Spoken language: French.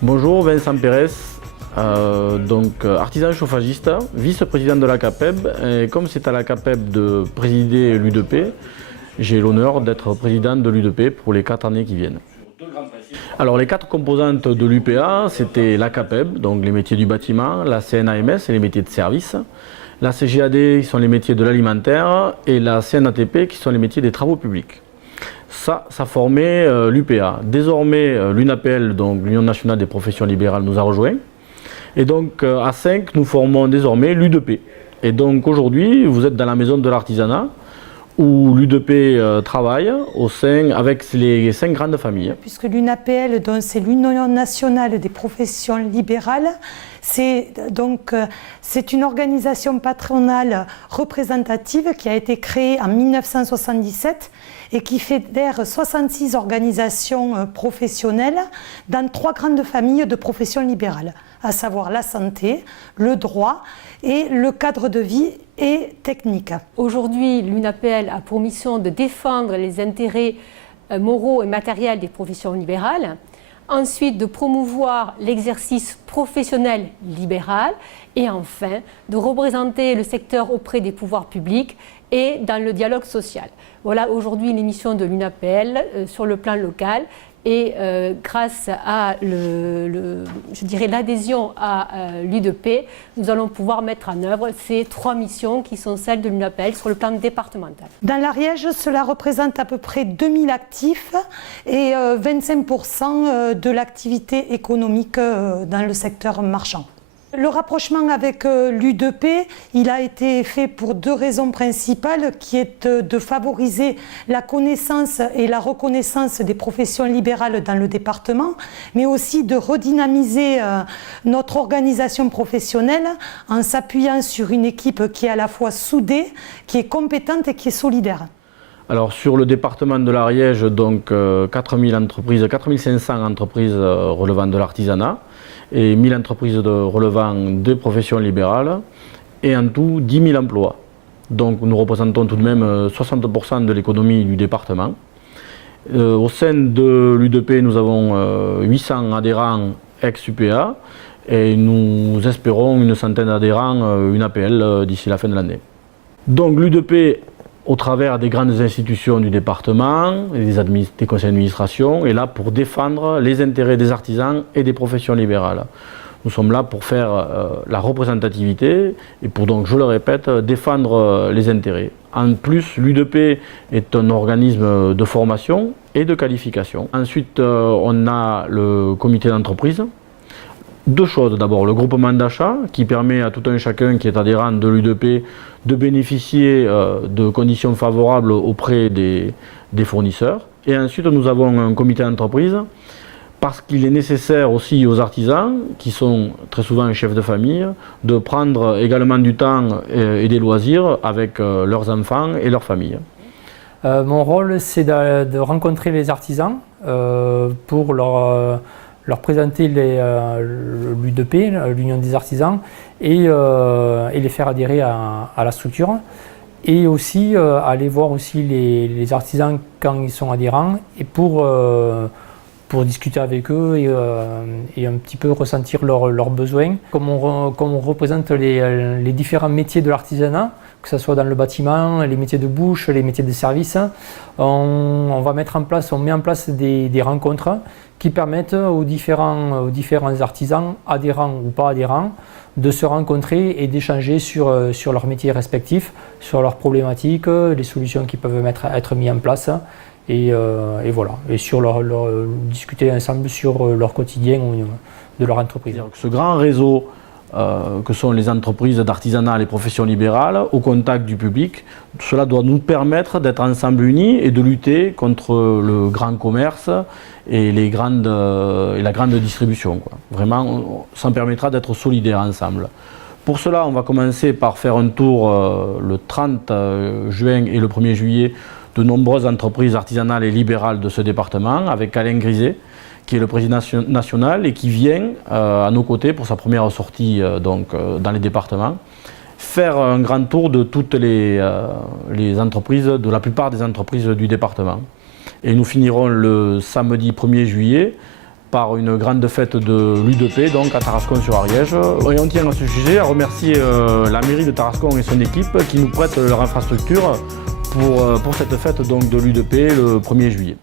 Bonjour, Vincent Pérez, artisan chauffagiste, vice-président de la CAPEB. Et comme c'est à la CAPEB de présider l'U2P, j'ai l'honneur d'être président de l'U2P pour les 4 années qui viennent. Alors les 4 composantes de l'UPA, c'était la CAPEB, donc les métiers du bâtiment, la CNAMS, les métiers de service, la CGAD, qui sont les métiers de l'alimentaire, et la CNATP, qui sont les métiers des travaux publics. Ça formait l'UPA. Désormais, l'UNAPL, donc l'Union nationale des professions libérales, nous a rejoints. Et donc, à 5, nous formons désormais l'U2P. Et donc, aujourd'hui, vous êtes dans la maison de l'artisanat, où l'U2P travaille avec les 5 grandes familles. Puisque l'UNAPL, c'est l'Union nationale des professions libérales, c'est une organisation patronale représentative qui a été créée en 1977 et qui fédère 66 organisations professionnelles dans 3 grandes familles de professions libérales, à savoir la santé, le droit et le cadre de vie et technique. Aujourd'hui, l'UNAPL a pour mission de défendre les intérêts moraux et matériels des professions libérales, ensuite de promouvoir l'exercice professionnel libéral et enfin de représenter le secteur auprès des pouvoirs publics et dans le dialogue social. Voilà aujourd'hui les missions de l'UNAPL sur le plan local. Et grâce à l'adhésion à l'U2P, nous allons pouvoir mettre en œuvre ces 3 missions qui sont celles de l'UNAPL sur le plan départemental. Dans l'Ariège, cela représente à peu près 2000 actifs et 25% de l'activité économique dans le secteur marchand. Le rapprochement avec l'U2P, il a été fait pour 2 raisons principales, qui est de favoriser la connaissance et la reconnaissance des professions libérales dans le département, mais aussi de redynamiser notre organisation professionnelle en s'appuyant sur une équipe qui est à la fois soudée, qui est compétente et qui est solidaire. Alors sur le département de l'Ariège, donc 4500 entreprises relevant de l'artisanat et 1000 entreprises relevant des professions libérales et en tout 10 000 emplois. Donc nous représentons tout de même 60% de l'économie du département. Au sein de l'U2P, nous avons 800 adhérents ex-UPA et nous espérons une centaine d'adhérents UNAPL d'ici la fin de l'année. Donc l'U2P, au travers des grandes institutions du département et des conseils d'administration, est là pour défendre les intérêts des artisans et des professions libérales. Nous sommes là pour faire la représentativité et pour, donc, je le répète, défendre les intérêts. En plus, l'U2P est un organisme de formation et de qualification. Ensuite, on a le comité d'entreprise. 2 choses. D'abord, le groupement d'achat qui permet à tout un chacun qui est adhérent de l'U2P de bénéficier de conditions favorables auprès des fournisseurs. Et ensuite, nous avons un comité d'entreprise parce qu'il est nécessaire aussi aux artisans, qui sont très souvent chefs de famille, de prendre également du temps et des loisirs avec leurs enfants et leurs familles. Mon rôle, c'est de rencontrer les artisans pour leur présenter l'U2P, l'Union des artisans, et les faire adhérer à la structure. Et aussi aller voir aussi les artisans quand ils sont adhérents, et pour discuter avec eux et un petit peu ressentir leurs besoins. Comme on représente les différents métiers de l'artisanat, que ce soit dans le bâtiment, les métiers de bouche, les métiers de service, on met en place des rencontres qui permettent aux différents artisans, adhérents ou pas adhérents, de se rencontrer et d'échanger sur leurs métiers respectifs, sur leurs problématiques, les solutions qui peuvent être mises en place, et voilà, et discuter ensemble sur leur quotidien de leur entreprise. Ce grand réseau que sont les entreprises d'artisanat, les professions libérales, au contact du public, cela doit nous permettre d'être ensemble unis et de lutter contre le grand commerce et la grande distribution. Vraiment, ça permettra d'être solidaires ensemble. Pour cela, on va commencer par faire un tour le 30 juin et le 1er juillet de nombreuses entreprises artisanales et libérales de ce département, avec Alain Griset, qui est le président national et qui vient à nos côtés pour sa première sortie dans les départements, faire un grand tour de toutes les entreprises, de la plupart des entreprises du département. Et nous finirons le samedi 1er juillet par une grande fête de l'U2P, donc à Tarascon-sur-Ariège. Et on tient à ce sujet à remercier la mairie de Tarascon et son équipe qui nous prêtent leur infrastructure pour cette fête donc, de l'U2P le 1er juillet.